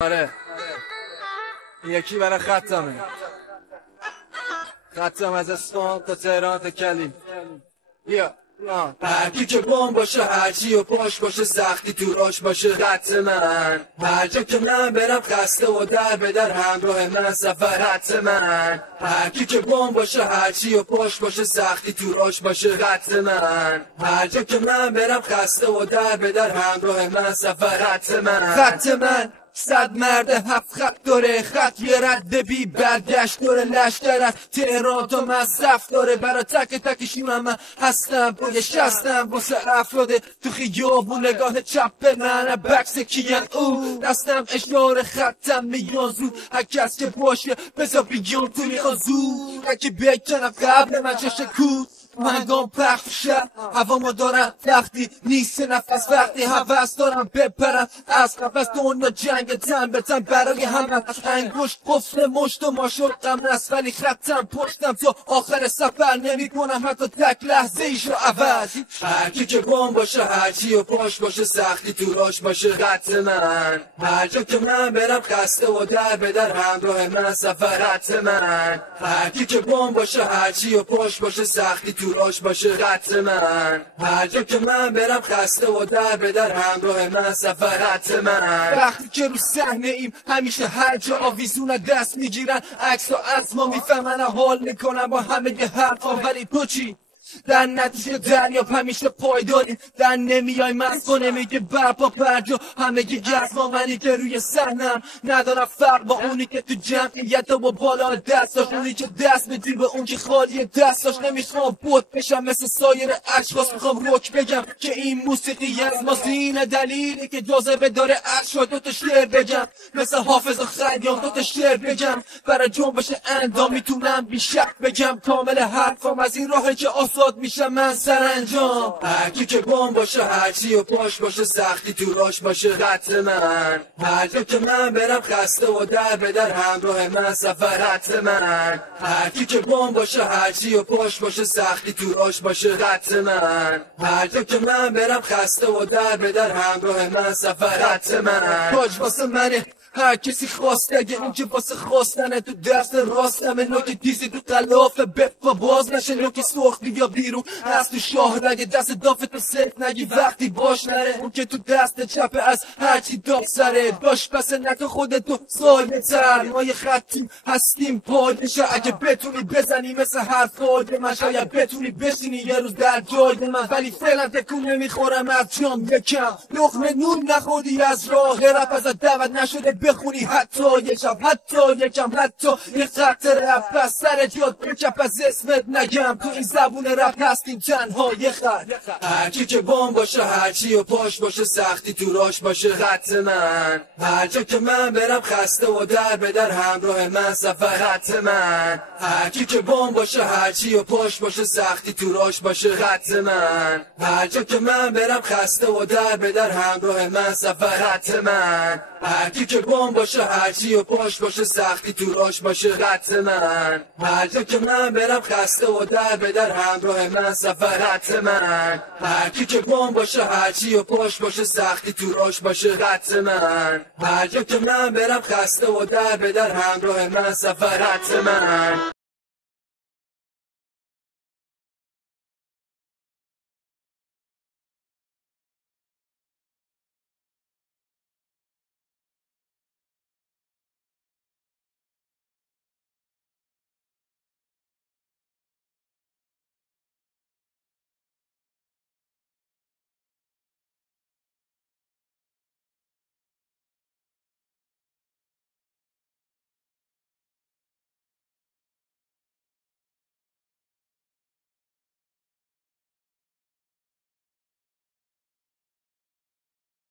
آره یکی برای خطم از اصفهان تا تهران تا کلی. بیا هرکی که بام باشه، هرچی و پاش باشه، سختی تو راش باشه، خط من. هر جا که من برم خسته و در به در همراه من سفر خط من. هرکی که بام باشه، هرچی و پاش باشه، سختی تو راش باشه، خط من. هر جا که من برم خسته و در به در همراه من سفر خط من. خط من 100 مرد 7 خط داره، خط یه رد بی برگشت داره، لشکر از تهران تا مصرف داره، برا تک تکشیم من هستم پای شستم واسه افراده تو خیابون. نگاه چپ من بکس کیان او دستم اشاره خطم میان زود، هر کس که باشه بزا بیان تو میخواد زود، هرکی بکنم قبل من چشه کود منگام پخش شد. هوا ما دارم وقتی نیست نفس، وقتی حوث دارم بپرم از قفس. دنیا جنگ تن به تن برای همه، انگشت قفل مشت و ماشور غم است، ولی خطم پشتم تا آخر سفر نمی کنم حتی تک لحظه ایش رو عوض. هرکی که بام باشه، هرچی و پاش باشه، سختی تو راش باشه، خط من. هر جا که من برم خسته و در به در همراه من سفر خط من. هرکی که بام باشه، هرچی و پاش باشه، سختی تو راش باشه، خط من. هر جا که من برم خسته و در به در همراه من سفر خط من. وقتی که رو صحنه ایم همیشه هر جا آویزون دست میگیرن، عکس و از ما میفهمن، حال میکنن با همه یه حرفا، ولی تو چی؟ در نتیجه دریاب همیشه پایداری، در نمیای مست نمیگه برپا پرجا، همه گه گزما منی که روی صحنم ندارم فرق با اونی که تو جمعیت و بالا دست داشت، اونی که دست بدی به اون که خالی دست داشت. نمیخوام بود بشم مثل سایر اشخاص، میخوام رک بگم که این موسیقی از ما زین دلیلی که جاذبه داره عشق. دوتا شعر بگم مثل حافظ و خیام، دوتا شعر بگم برای جنبش اندام، میتونم بیشک بگم کامل حرفم از این راهی که آساد میشه من سرانجام. هرکی که بام باشه، هرچی و پاش باشه، سختی تو راش باشه، خط من. هر جا که من برم خسته و در به در همراه من سفر خط من. هرکی که بام باشه، هرچی و پاش باشه، سختی تو راش باشه، خط من. هر جا که من برم خسته و در به در همراه من سفر خط من. تاج واسه منه هر کسی خواسته، اگه اون که واسه خواستنه تو دست راستمه، نوک دیزی تو قلاف بفا باز نشه، نوک سرخ بیا بیرون از تو شاه نگه، دست دافتو سفت نگی وقتی باش نره، اون که تو دست چپه از هرچی داغ سره، باش پس نکن خودتو سایه تر. ما یه خطیم هستیم پادشه، اگه بتونی بزنی مثل هر فاجه من، شاید بتونی بشینی یه روز در جای من، ولی فعلا تکون نمیخورم از جام یکم. لقمه نون نخوردی از راه رپ، از دعوت نشده بخونی حتی یه شب، حتی یکم، حتی یه خط رپ پس سرت یاد بکپ از اسمت نگم. تو این زبون رپ هستیم تنها یه خط. هرکی که بام باشه، هرچی و پاش باشه، سختی تو راش باشه، خط من. هر جا که من برم خسته و در به در همراه من سفر خط من. هرکی که بام باشه، هرچی و پاش باشه، سختی تو راش باشه، خط من. هر جا که من برم خسته و در به در همراه من سفر خط من. هرکی که بام باشه، هرچی و پاش باشه، سختی تو راش باشه، خط من. هر جا که من برم خسته و در به در همراه من سفر خط من. هرکی که بام باشه، هرچی و پاش باشه، سختی تو راش باشه، خط من. هر جا که من برم خسته و در به در همراه من سفر خط من.